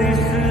this